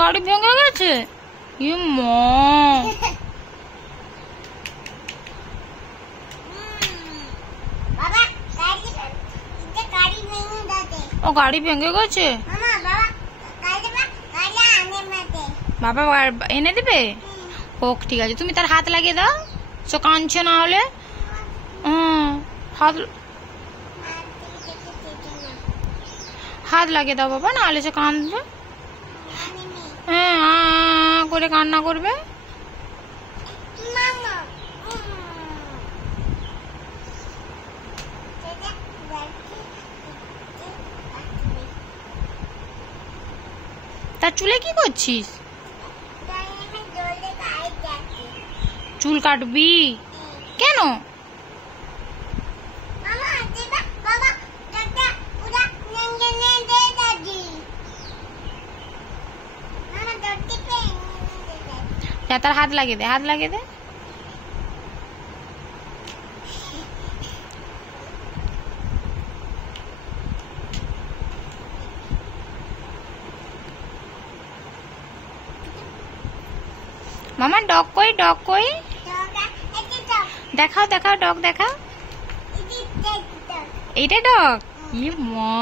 গাড়ি ভেঙে গেছে? ই মা, ও গাড়ি ভেঙে গেছে। বাবা এনে দেবে? হোক, ঠিক আছে, তুমি তার হাত লাগিয়ে দাও, সে কাঁদছে না হলে। হাত লাগিয়ে দাও বাবা, না হলে সে কাঁদবে। হ্যাঁ, করে কান্না করবে। তার চুলে কি করছিস? চুল কাটবি? কেন? তার হাত লাগিয়ে দে, হাত লাগিয়ে দে। মামা ডগ কই, ডগ কই? দেখাও দেখাও, ডগ দেখাও। এইটা ডগ? ই মা।